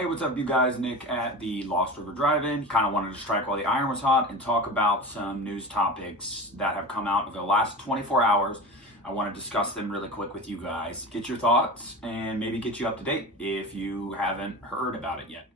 Hey, what's up, you guys? Nick at the Lost River Drive-In. Kind of wanted to strike while the iron was hot and talk about some news topics that have come out over the last 24 hours. I want to discuss them really quick with you guys, get your thoughts, and maybe get you up to date if you haven't heard about it yet.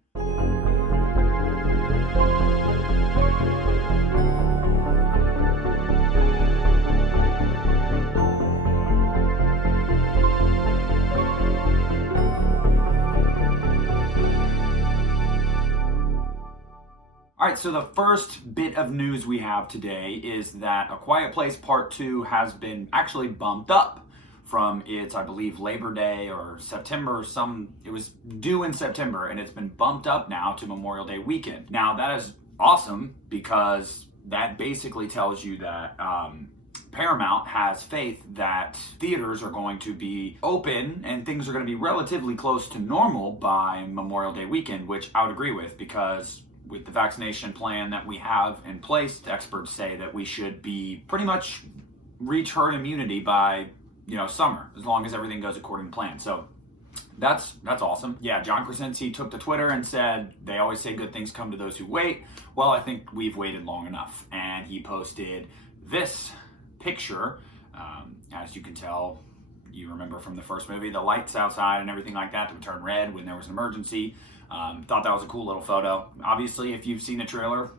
All right, so the first bit of news we have today is that A Quiet Place Part 2 has been actually bumped up from its, I believe, Labor Day or September, it was due in September, and it's been bumped up now to Memorial Day weekend. Now, that is awesome because that basically tells you that Paramount has faith that theaters are going to be open and things are going to be relatively close to normal by Memorial Day weekend, which I would agree with because with the vaccination plan that we have in place, experts say that we should be pretty much reach herd immunity by, summer, as long as everything goes according to plan. So that's awesome. Yeah, John Krasinski took to Twitter and said, they always say good things come to those who wait. Well, I think we've waited long enough. And he posted this picture. As you can tell, you remember from the first movie, the lights outside and everything like that would turn red when there was an emergency. Thought that was a cool little photo. Obviously, if you've seen the trailer,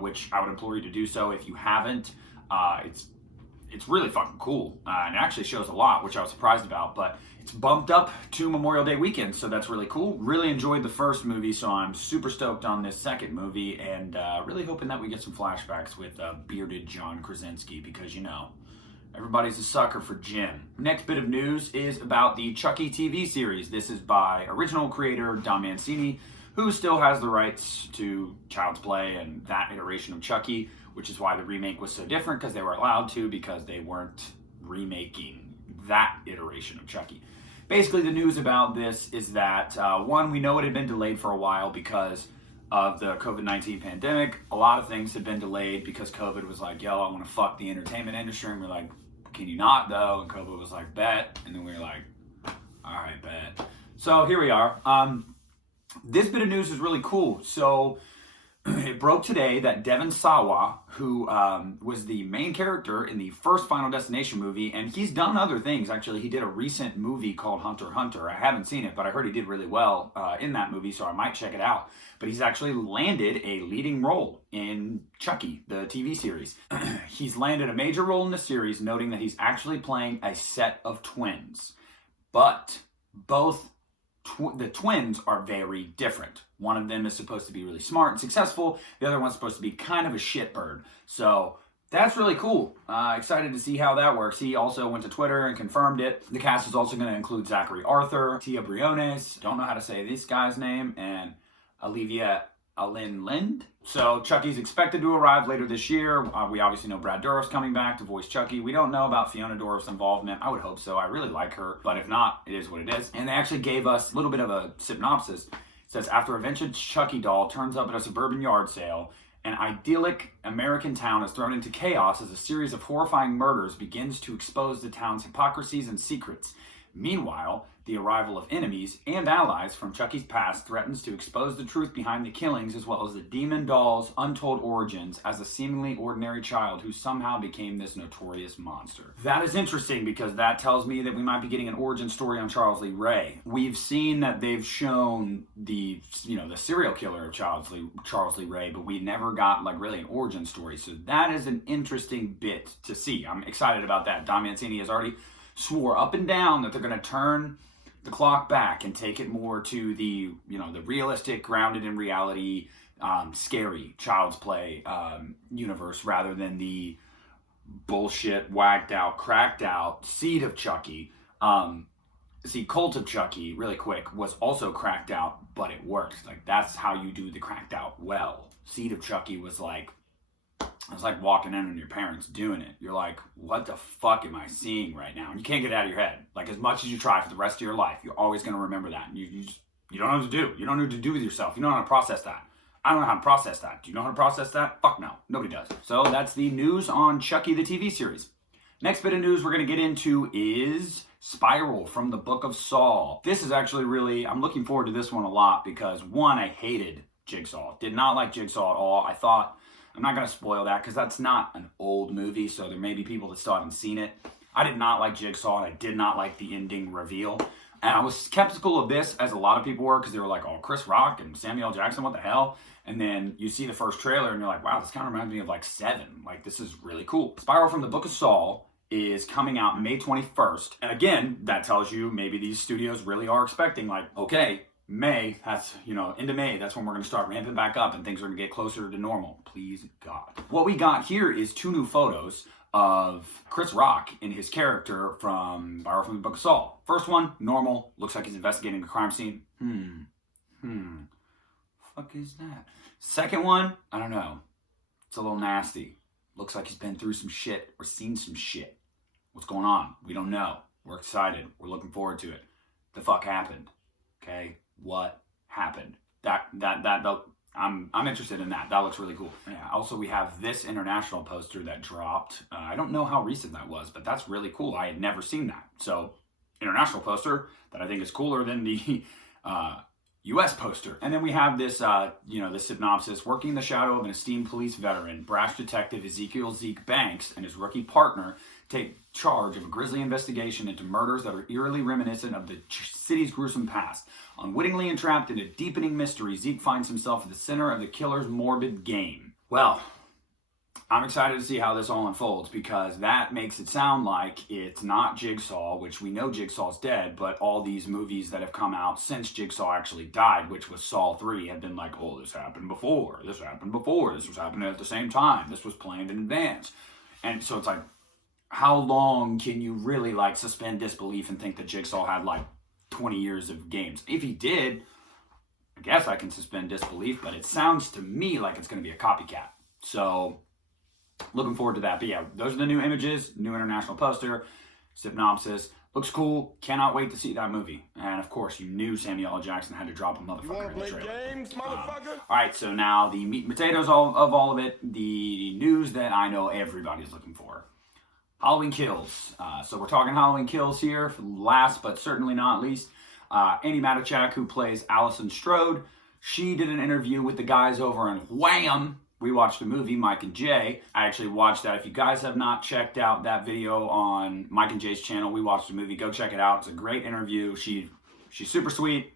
which I would implore you to do so if you haven't, it's really fucking cool. And it actually shows a lot, which I was surprised about, but it's bumped up to Memorial Day weekend, so that's really cool. Really enjoyed the first movie, so I'm super stoked on this second movie, and really hoping that we get some flashbacks with bearded John Krasinski, because, everybody's a sucker for Jim. Next bit of news is about the Chucky TV series. This is by original creator Don Mancini, who still has the rights to Child's Play and that iteration of Chucky, which is why the remake was so different, because they were allowed to, because they weren't remaking that iteration of Chucky. Basically, the news about this is that, one, we know it had been delayed for a while because of the COVID-19 pandemic. A lot of things have been delayed because COVID was like, yo, I want to fuck the entertainment industry. And we're like, can you not, though? And COVID was like, bet. And then we were like, all right, bet. So here we are. This bit of news is really cool. So it broke today that Devon Sawa, who was the main character in the first Final Destination movie, and he's done other things. Actually, he did a recent movie called Hunter x Hunter. I haven't seen it, but I heard he did really well in that movie, so I might check it out. But he's actually landed a leading role in Chucky, the TV series. He's landed a major role in the series, noting that he's actually playing a set of twins. But both the twins are very different. One of them is supposed to be really smart and successful. The other one's supposed to be kind of a shitbird. So that's really cool. Excited to see how that works. He also went to Twitter and confirmed it. The cast is also going to include Zachary Arthur, Tia Briones, don't know how to say this guy's name, and Olivia Alyn Lind. So Chucky's expected to arrive later this year. We obviously know Brad Dourif's coming back to voice Chucky. We don't know about Fiona Dourif's involvement. I would hope so. I really like her. But if not, it is what it is. And they actually gave us a little bit of a synopsis. It says, after a vintage Chucky doll turns up at a suburban yard sale, an idyllic American town is thrown into chaos as a series of horrifying murders begins to expose the town's hypocrisies and secrets. Meanwhile, the arrival of enemies and allies from Chucky's past threatens to expose the truth behind the killings, as well as the demon doll's untold origins as a seemingly ordinary child who somehow became this notorious monster. That is interesting because that tells me that we might be getting an origin story on Charles Lee Ray. We've seen that they've shown the serial killer of Charles Lee Ray, but we never got really an origin story. So that is an interesting bit to see. I'm excited about that. Don Mancini has already swore up and down that they're going to turn the clock back and take it more to the realistic, grounded in reality, scary Child's Play universe rather than the bullshit, whacked out, cracked out Seed of Chucky. Cult of Chucky, really quick, was also cracked out, but it worked. That's how you do the cracked out well. Seed of Chucky was it's like walking in on your parents doing it. You're like, what the fuck am I seeing right now? And you can't get it out of your head. As much as you try for the rest of your life, you're always going to remember that. And you don't know what to do. You don't know what to do with yourself. You don't know how to process that. I don't know how to process that. Do you know how to process that? Fuck no. Nobody does. So that's the news on Chucky the TV series. Next bit of news we're going to get into is Spiral from the Book of Saw. This is actually really, I'm looking forward to this one a lot because one, I hated Jigsaw. Did not like Jigsaw at all. I thought, I'm not going to spoil that because that's not an old movie, so there may be people that still haven't seen it. I did not like Jigsaw, and I did not like the ending reveal. And I was skeptical of this, as a lot of people were, because they were like, oh, Chris Rock and Samuel L. Jackson, what the hell? And then you see the first trailer, and you're like, wow, this kind of reminds me of like Seven. Like, this is really cool. Spiral from the Book of Saw is coming out May 21st. And again, that tells you maybe these studios really are expecting, like, okay, May, that's, into May, that's when we're going to start ramping back up and things are going to get closer to normal. Please, God. What we got here is 2 new photos of Chris Rock in his character from Spiral from the Book of Saw. First one, normal, looks like he's investigating a crime scene. Fuck is that? Second one, I don't know. It's a little nasty. Looks like he's been through some shit or seen some shit. What's going on? We don't know. We're excited. We're looking forward to it. The fuck happened? Okay, what happened? I'm interested in that. That looks really cool. Yeah, also, we have this international poster that dropped. I don't know how recent that was, but that's really cool. I had never seen that. So, international poster that I think is cooler than the U.S. poster. And then we have this, this synopsis. Working in the shadow of an esteemed police veteran, brash detective Ezekiel Zeke Banks and his rookie partner take charge of a grisly investigation into murders that are eerily reminiscent of the city's gruesome past. Unwittingly entrapped in a deepening mystery, Zeke finds himself at the center of the killer's morbid game. Well, I'm excited to see how this all unfolds because that makes it sound like it's not Jigsaw, which we know Jigsaw's dead, but all these movies that have come out since Jigsaw actually died, which was Saw 3, have been like, oh, this happened before, this happened before, this was happening at the same time, this was planned in advance. And so it's like, how long can you really like suspend disbelief and think that Jigsaw had like 20 years of games? If he did, I guess I can suspend disbelief, but it sounds to me like it's going to be a copycat. So looking forward to that. But yeah, those are the new images, new international poster, synopsis. Looks cool. Cannot wait to see that movie. And of course, you knew Samuel L. Jackson had to drop a motherfucker in the trailer. Games, motherfucker? All right, so now the meat and potatoes of all of it, the news that I know everybody's looking for. Halloween Kills. So we're talking Halloween Kills here, last but certainly not least. Amy Matichak, who plays Allison Strode, she did an interview with the guys over in Wham! We watched the movie, Mike and Jay. I actually watched that. If you guys have not checked out that video on Mike and Jay's channel, we watched the movie. Go check it out. It's a great interview. She's super sweet.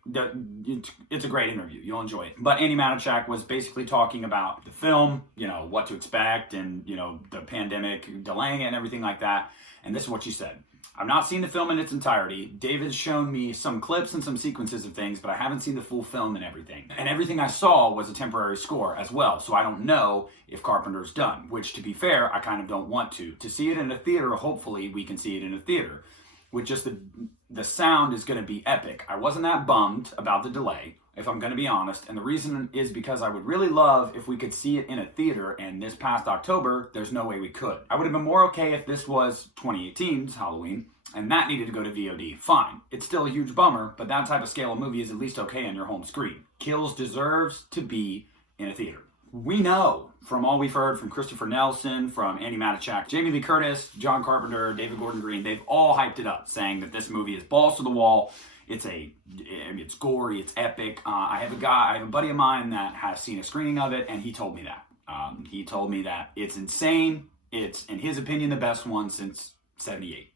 It's a great interview. You'll enjoy it. But Amy Matichak was basically talking about the film, what to expect, and, the pandemic delaying it and everything like that. And this is what she said. I've not seen the film in its entirety. David's shown me some clips and some sequences of things, but I haven't seen the full film and everything. And everything I saw was a temporary score as well, so I don't know if Carpenter's done, which, to be fair, I kind of don't want to. To see it in a theater, hopefully we can see it in a theater. With just the sound is going to be epic. I wasn't that bummed about the delay, if I'm going to be honest, and the reason is because I would really love if we could see it in a theater, and this past October, there's no way we could. I would have been more okay if this was 2018's Halloween, and that needed to go to VOD. Fine. It's still a huge bummer, but that type of scale of movie is at least okay on your home screen. Kills deserves to be in a theater. We know from all we've heard from Christopher Nelson, from Andy Matichak, Jamie Lee Curtis, John Carpenter, David Gordon Green, they've all hyped it up, saying that this movie is balls to the wall. It's gory, it's epic. I have a buddy of mine that has seen a screening of it, and he told me that. He told me that it's insane. It's, in his opinion, the best one since '78.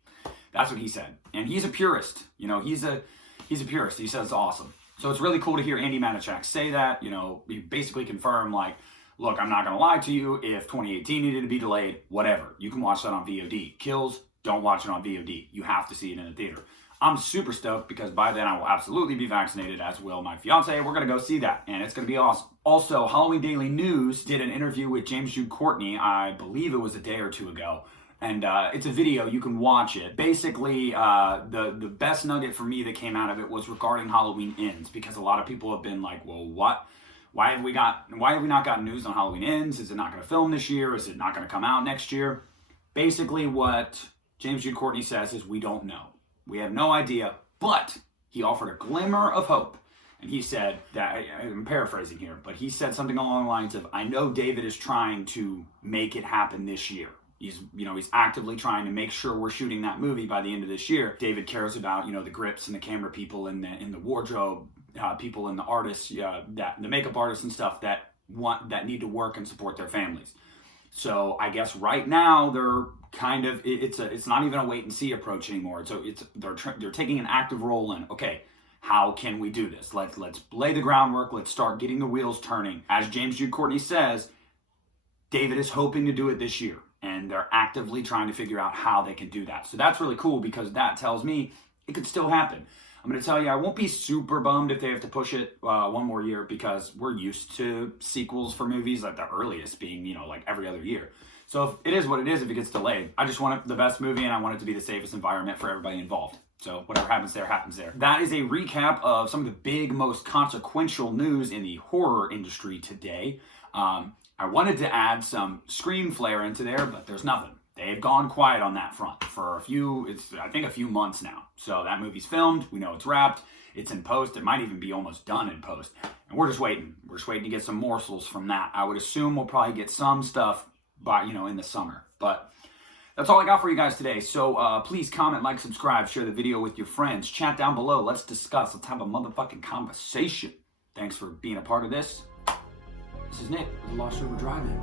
That's what he said. And he's a purist. He's a purist. He says it's awesome. So it's really cool to hear Andy Matichak say that. He basically confirmed, like, look, I'm not going to lie to you. If 2018 needed to be delayed, whatever. You can watch that on VOD. Kills, don't watch it on VOD. You have to see it in a theater. I'm super stoked because by then I will absolutely be vaccinated, as will my fiance. We're going to go see that, and it's going to be awesome. Also, Halloween Daily News did an interview with James Jude Courtney, I believe it was a day or two ago. And it's a video, you can watch it. Basically, the best nugget for me that came out of it was regarding Halloween Ends, because a lot of people have been like, well, what? Why have we not gotten news on Halloween Ends? Is it not going to film this year? Is it not going to come out next year? Basically, what James Jude Courtney says is we don't know. We have no idea, but he offered a glimmer of hope. And he said that, I'm paraphrasing here, but he said something along the lines of, I know David is trying to make it happen this year. He's actively trying to make sure we're shooting that movie by the end of this year. David cares about, the grips and the camera people and the wardrobe people and the artists, that the makeup artists and stuff that need to work and support their families. So I guess right now they're kind of, it's not even a wait and see approach anymore. So they're taking an active role in, okay, how can we do this? Let's lay the groundwork. Let's start getting the wheels turning. As James Jude Courtney says, David is hoping to do it this year, and they're actively trying to figure out how they can do that. So that's really cool, because that tells me it could still happen. I'm going to tell you, I won't be super bummed if they have to push it one more year, because we're used to sequels for movies, like the earliest being, like every other year. So if it is what it is, if it gets delayed, I just want the best movie, and I want it to be the safest environment for everybody involved. So whatever happens there, happens there. That is a recap of some of the big, most consequential news in the horror industry today. I wanted to add some Scream flair into there, but there's nothing. They've gone quiet on that front for a few months now. So that movie's filmed. We know it's wrapped. It's in post. It might even be almost done in post. And we're just waiting. We're just waiting to get some morsels from that. I would assume we'll probably get some stuff by, in the summer. But that's all I got for you guys today. So please comment, like, subscribe, share the video with your friends. Chat down below. Let's discuss. Let's have a motherfucking conversation. Thanks for being a part of this. This is Nick with the Lost River Drive-In.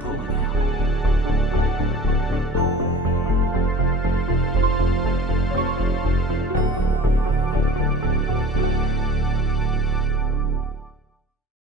Pulling out.